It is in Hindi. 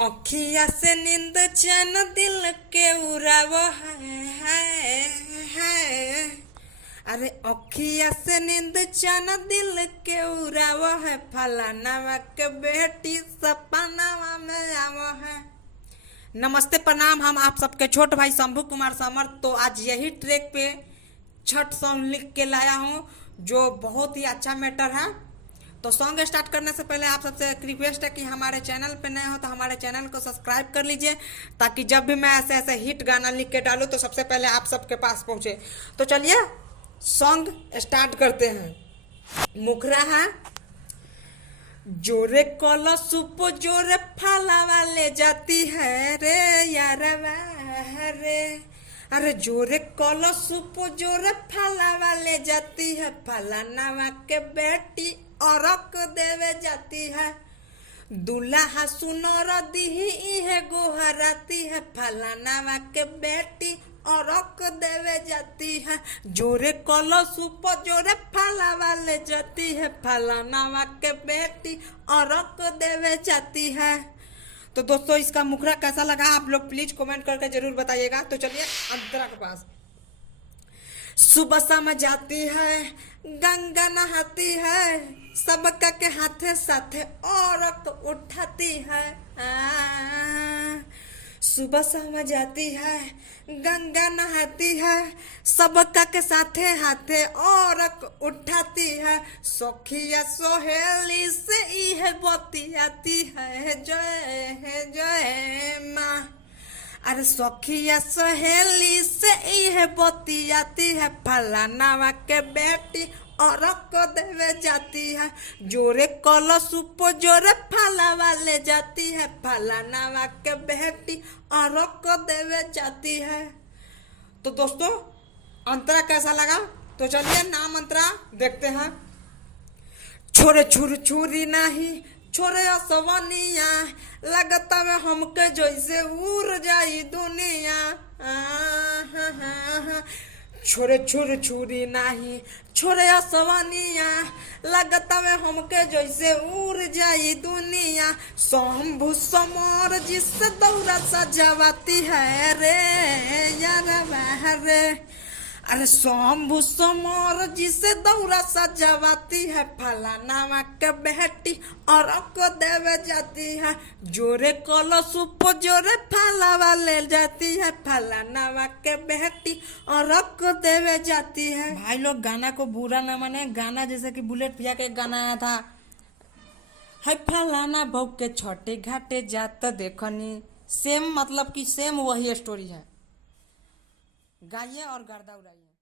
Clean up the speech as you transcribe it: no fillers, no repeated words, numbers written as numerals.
अखिया से नींद चैन दिल के उड़ावो है। अरे अखिया से नींद चैन दिल के उड़ावो है। फलाना के बेटी सपनावा में आवो है। नमस्ते प्रणाम, हम आप सबके छोटे भाई शंभू कुमार समर्थ। तो आज यही ट्रैक पे छठ सॉन्ग लिख के लाया हूँ जो बहुत ही अच्छा मैटर है। तो सॉन्ग स्टार्ट करने से पहले आप सबसे एक रिक्वेस्ट है कि हमारे चैनल पे नए हो तो हमारे चैनल को सब्सक्राइब कर लीजिए, ताकि जब भी मैं ऐसे ऐसे हिट गाना लिख के डालूँ तो सबसे पहले आप सबके पास पहुँचे। तो चलिए सॉन्ग स्टार्ट करते हैं। मुखरा है जोरे कॉल सुप जोरे फालावा ले जाती है रे यारवा रे। अरे जोरे कॉल सुप जोरे फालावा ले जाती है। फलानावा के बेटी औरक देवे जाती है। दूल्हा सुनर दिही है गोहराती है। फलानावा के बेटी औरक देवे जाती है। जोरे कलशुप जोरे फलावा ले जाती है। फलानावा के बेटी औरक देवे जाती है। तो दोस्तों इसका मुखरा कैसा लगा आप लोग प्लीज कमेंट करके जरूर बताइएगा। तो चलिए अंतरा के पास। सुबह शाम जाती है गंगा नहाती है। सबका के हाथे साथे औरत उठाती है। सुबह शाम जाती है गंगा नहाती है। सबका के साथे हाथे औरत उठाती है। सखिया सोहेली से यह बतियाती है। जय माँ। अरे सखिया सहेली से यह बतियाती है। फलानावा के बेटी औरक देवे जाती है। जोरे कलशुप जोरे फलावा ले जाती है। फलानावा के बेटी औरक देवे जाती है। तो दोस्तों अंतरा कैसा लगा? तो चलिए नाम अंतरा देखते हैं। छोरे छुर छुरी नहीं छोरे सवनिया, लगता में हमके जैसे उड़ जाई दुनिया। छोरे छुर छुरी नहीं छोरे सवनिया, लगता में हमके जैसे उड़ जाई दुनिया। शंभू समर जिससे दौरा सजावाती है रे यार रे। अरे शंभू समर जिसे दौरा सजावाती है। फलानावा के बेटी औरक देवे जाती है। जोरे कलशुप जोरे फलावा ले जाती है। फलानावा के बेटी औरक देवे जाती है। भाई लोग गाना को बुरा न माने, गाना जैसे कि बुलेट भैया का एक गाना आया था, है फलाना बहू के छोटे घाटे जात देखनी। सेम मतलब कि सेम वही स्टोरी है। गाइए और गर्दा उड़ाइए।